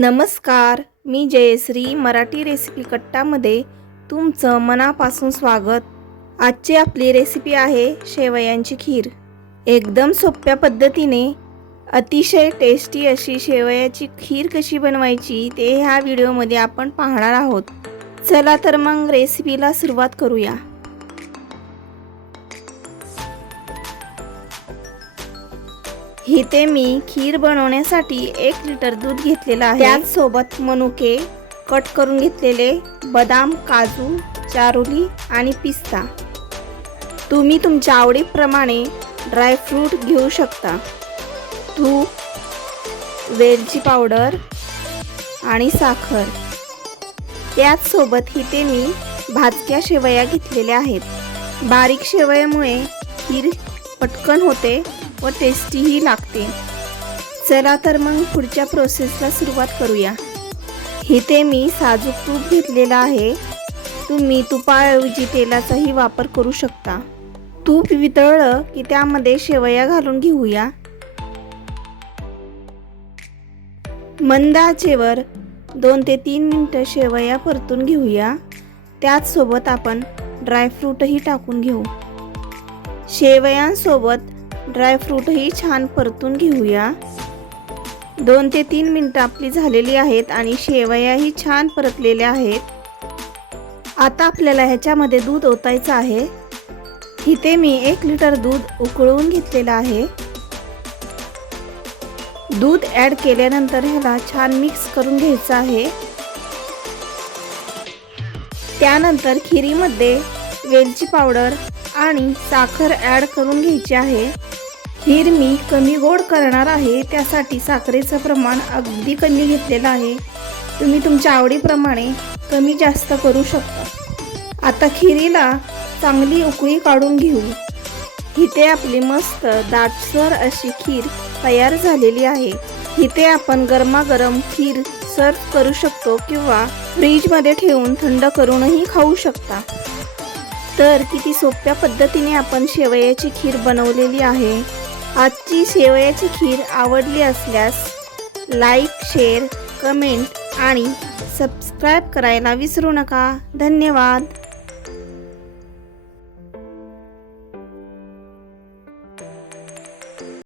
नमस्कार मी जयश्री मराठी रेसिपी कट्टामध्ये तुमचं मनापासून स्वागत. आजची आपली रेसिपी आहे शेवयांची खीर. एकदम सोप्या पद्धतीने अतिशय टेस्टी अशी शेवयाची खीर कशी बनवायची ते ह्या व्हिडिओमध्ये आपण पाहणार आहोत. चला तर मग रेसिपीला सुरुवात करूया. इथे मी खीर बनवण्यासाठी एक लिटर दूध घेतलेलं आहे. त्याचसोबत मनुके कट करून घेतलेले बदाम काजू चारोली आणि पिस्ता. तुम्ही तुमच्या आवडीप्रमाणे ड्रायफ्रूट घेऊ शकता. तूप वेलची पावडर आणि साखर. त्याचसोबत इथे मी भाजक्या शेवया घेतलेल्या आहेत. बारीक शेवयामुळे खीर पटकन होते. व टेस्टीही लागते. चला तर मग पुढच्या प्रोसेसला सुरुवात करूया. इथे मी साजूक तूप घेतलेलं आहे. तुम्ही तुपाऐवजी तेलाचाही वापर करू शकता. तूप वितळलं की त्यामध्ये शेवया घालून घेऊया. मंद आचेवर दोन ते तीन मिनटं शेवया परतून घेऊया. त्याचसोबत आपण ड्रायफ्रूटही टाकून घेऊ. शेवयांसोबत ड्रायफ्रूटही छान परतून घेऊया. दोन ते तीन मिनटं आपली झालेली आहेत आणि शेवयाही छान परतलेल्या आहेत. आता आपल्याला ह्याच्यामध्ये दूध ओतायचं आहे. इथे मी एक लिटर दूध उकळवून घेतलेलं आहे. दूध ॲड केल्यानंतर ह्याला छान मिक्स करून घ्यायचं आहे. त्यानंतर खिरीमध्ये वेलची पावडर आणि साखर ॲड करून घ्यायची आहे. खीर मी कमी गोड करणार आहे त्यासाठी साखरेचं प्रमाण अगदी कमी घेतलेलं आहे. तुम्ही तुमच्या आवडीप्रमाणे कमी जास्त करू शकता. आता खिरीला चांगली उकळी काढून घेऊ. इथे आपली मस्त दाटसर अशी खीर तयार झालेली आहे. इथे आपण गरमागरम खीर सर्व करू शकतो किंवा फ्रीजमध्ये ठेवून थंड करूनही खाऊ शकता. तर किती सोप्या पद्धतीने आपण शेवयाची खीर बनवलेली आहे. आजची शेवयाची खीर आवडली असल्यास लाईक शेअर कमेंट आणि सबस्क्राईब करायला विसरू नका. धन्यवाद.